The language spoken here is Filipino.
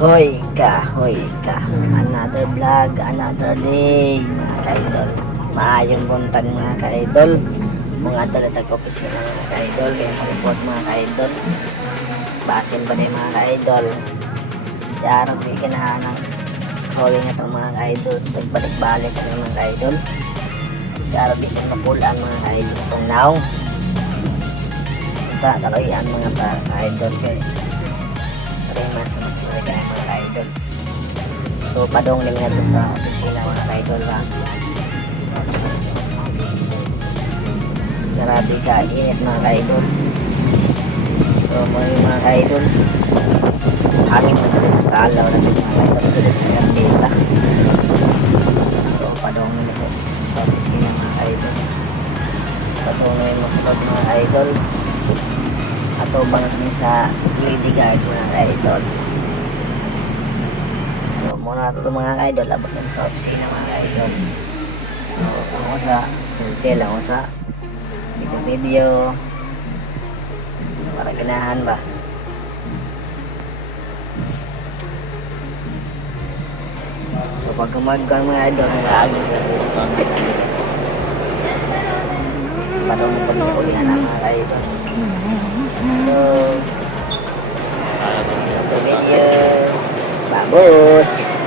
Hoy ka. Another vlog, another day, mga ka-idol. Maayong buntag mga ka-idol. Mga talatag opisina mga ka-idol. Kaya mag-report mga ka-idol. Basin ba na yung mga ka-idol? Yarang may kinahanang calling na itong mga ka-idol. Nagbalik-balik kami mga ka-idol. Yarang di ko mapulaan mga ka-idol. Itong now. Ito, kaloyan mga ka-idol. Kaya mas mga ka-idol. So padong din nga ito sa opisina mga ka-idol ha. Grabe ka init mga ka-idol. So mga ka-idol, hangin na dito sa kalaw na dito mga ka-idol dito sa Gambita. So padong din ito sa opisina mga ka-idol. Patunay mo sa mga ka-idol. Ato bang sa Lady Guard mga ka-idol. So muna ito mga ka-idol, abot lang sa opisina mga ka-idol. So ako sa cancel, ako sa video para ganahan ba. So pag kumagkan mga idol, nag-aagin na dito sa online. Parang pag-ulihan na mga ka-idol. So video, bagus.